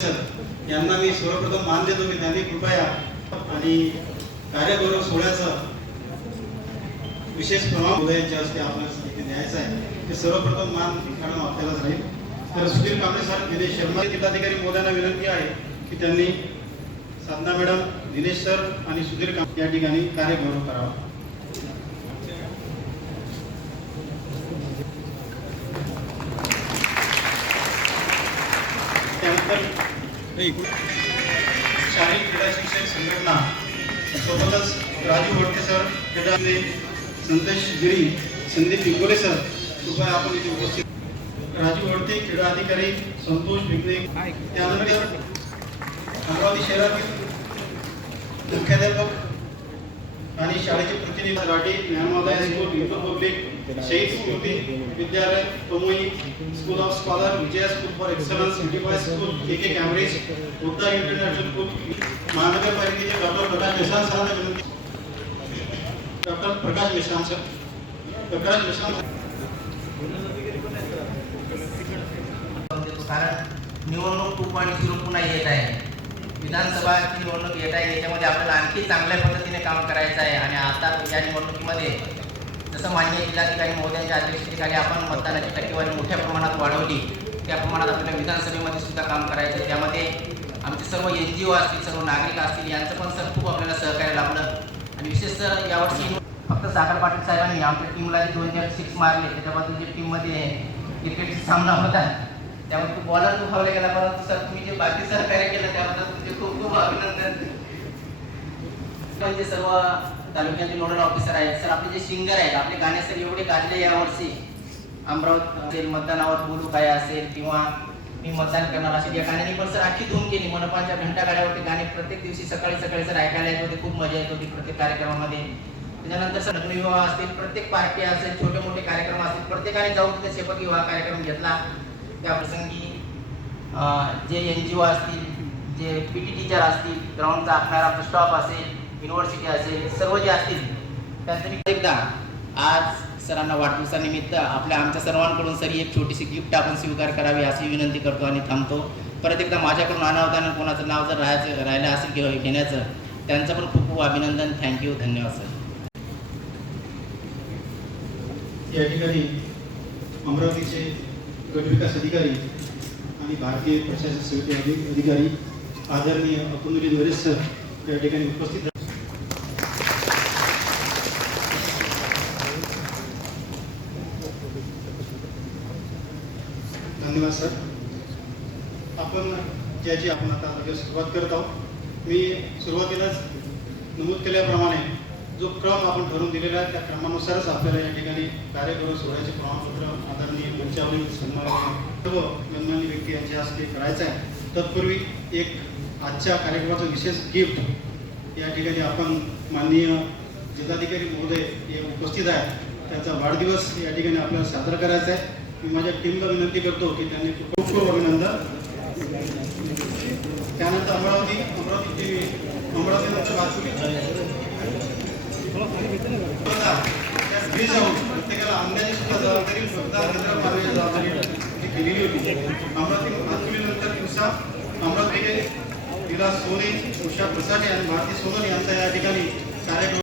यांना मी सर्वप्रथम मान देतो की त्यांनी कृपया आणि कार्यगौरव सोहळ्याचं विशेष प्रभाव उदयाचे असते आपल्याला इथे द्यायचं आहे ते सर्वप्रथम मान मॅडम आपल्यालाच राहील. तर सुधीर कांबळे सर, दिनेश शर्मा जिल्हाधिकारी महोदयांना विनंती आहे की त्यांनी साधना मॅडम, दिनेश सर आणि सुधीर कांबळे या ठिकाणी कार्यगौरव करावा. त्यानंतर शारीरिक क्रीडा शिक्षक संघटना सोबतच राजू वडते सर, क्रीडा संदेश गिरी, संदीप पिंगोले सर, कृपया आपण इथे उपस्थित. राजू वडते क्रीडा अधिकारी, संतोष भिगणे. त्यानंतर अमरावती शहरातील मुख्याध्यापक आणि शाळेचे प्रतिनिधी Rathi, Gyanodaya school, inter public, Shaheed Smriti Vidyalaya, Tomoe school of scholar, Vijay school for excellence, सिटीवाय स्कूल, के कॅम्ब्रिज, उद्दा इंटरनॅशनल स्कूल, महानगरपालिकेचे डॉक्टर प्रकाश मिश्राम सरांना विनंती. Doctor Prakash Mishram sir, Prakash Mishram. कारण निवडणूक 2.0 पुन्हा येत आहे, विधानसभाची निवडणूक येत आहे. याच्यामध्ये आपल्याला आणखी चांगल्या पद्धतीने काम करायचं आहे. आणि आता या निवडणुकीमध्ये जसं माननीय जिल्हाधिकारी महोदयांच्या अध्यक्षतेखाली आपण मतदानाची टक्केवारी मोठ्या प्रमाणात वाढवली, त्या प्रमाणात आपल्याला विधानसभेमध्ये सुद्धा काम करायचं. त्यामध्ये आमचे सर्व NGO असतील, सर्व नागरिक असतील, यांचं पण सर खूप आपल्याला सहकार्य लाभलं. आणि विशेष सर यावर्षी फक्त सागर पाटील साहेबांनी आपल्या टीमला 2 6 मारले. त्याच्याबद्दल जे टीममध्ये क्रिकेटचा सामना होता त्यावर तो बॉलर दुखावला गेला, परंतु सर तुम्ही जे बाकी सहकार्य केलं त्याबद्दल तुमचे खूप खूप अभिनंदन. म्हणजे सर्व तालुक्याचे नोडल ऑफिसर आहेत सर, आपले जे सिंगर आहेत, आपले गाणे सर एवढे गाजले यावर्षी. अमरावती मतदानावर बोलू काय असेल किंवा मी मतदान करणार असेल, या गाण्याने पण सर अख्खी धूम केली. मनपाच्या घंटा गाड्यावरती गाणे प्रत्येक दिवशी सकाळी सकाळी सर ऐकायला येत होते, खूप मजा येत होती प्रत्येक कार्यक्रमामध्ये. त्याच्यानंतर सर लग्नविवाह असतील, प्रत्येक पार्टी असेल, छोटे मोठे कार्यक्रम असतील, प्रत्येकाने जाऊन तिथे शपथ विवाह कार्यक्रम घेतला. त्या प्रसंगी जे NGO असतील, जे PT टीचर असतील, ग्राउंडचा आखणारा स्टॉप असेल, युनिव्हर्सिटी असेल, सर्व जे असतील त्यांचं मी एकदा आज सरांना वाढदिवसानिमित्त आमच्या सर्वांकडून सर एक छोटीशी गिफ्ट आपण स्वीकार करावी अशी विनंती करतो आणि थांबतो. परत एकदा माझ्याकडून अनावधान कोणाचं नाव जर राहिलं असेल किंवा घेण्याचं, त्यांचं पण खूप खूप अभिनंदन. थँक्यू, धन्यवाद सर. या ठिकाणी अमरावतीचे गट विकास अधिकारी आणि भारतीय प्रशासन सेवेचे अधिकारी आदरणीय अपुंदरी द्वारे सर या ठिकाणी उपस्थित आहेत. धन्यवाद सर. आपण आता सुरुवात करत आहोत. मी सुरुवातीलाच नमूद केल्याप्रमाणे जो क्रम आपण ठरवून दिलेला आहे त्या क्रमानुसारच आपल्याला या ठिकाणी कार्यगौरव सोहळ्याचे प्रमाणपत्र आदरणीय मंचावरील सन्मान सर्व गणमान्य व्यक्ती यांच्या हस्ते करायचं आहे. तत्पूर्वी एक आजच्या कार्यक्रमाचं विशेष गिफ्ट या ठिकाणी आपण माननीय जिल्हाधिकारी महोदय हे उपस्थित आहेत, त्याचा वाढदिवस या ठिकाणी आपल्याला साजरा करायचा आहे. मी माझ्या टीमला विनंती करतो की त्यांनी खूप खूप अभिनंदन. त्यानंतर अमरावतीनंतर प्रत्येकाला आंब्याची सुद्धा जबाबदारी जबाबदारी केलेली होती. अमरावतीनंतर दिवसा अमरावती विलास सोने, उषा प्रसाद आणि भारती सोनल यांचा या ठिकाणी कार्यक्रम